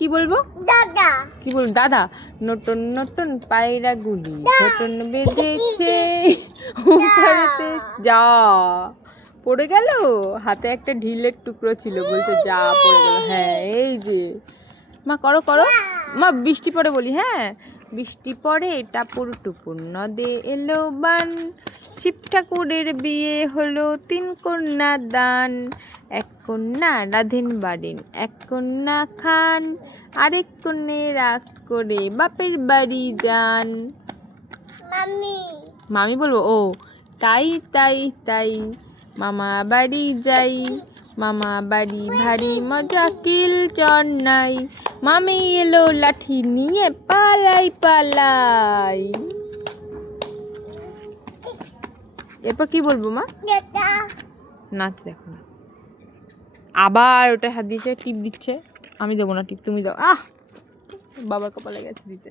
কি বলবো? দাদা। কি বলবো? দাদা। নতুন নতুন পায়রা গুলি নতুন বেঁধেছে উপারেতে যা পড়ে গেল। হাতে একটা ঢিলের টুকরো ছিল, বলছে যা পড়ে গেল। হ্যাঁ এই যে মা করো করো মা। বৃষ্টি পড়ে বলি, হ্যাঁ। বৃষ্টি পড়ে টাপুর টুপুর নদে এলো বান, শিব ঠাকুরের বিয়ে হলো 3 কন্যা দান। 1 কন্যা রাধেন বাড়েন, 1 কন্যা খান, আরেক কন্যে রাগ করে বাপের বাড়ি যান। মাম্মি। মামি বলবো? ও তাই তাই তাই মামা বাড়ি যাই, মামা বাড়ি ভারী মজা কিল চর নাই, মামি এলো লাঠি নিয়ে পালাই পালাই। এরপর কি বলবো মা? দাদা। নাচ দেখো না। আবার ওটা হাত দিয়েছে, টিপ দিচ্ছে। আমি দেবো না টিপ, তুমি দাও। বাবার কপালে গেছে দিতে।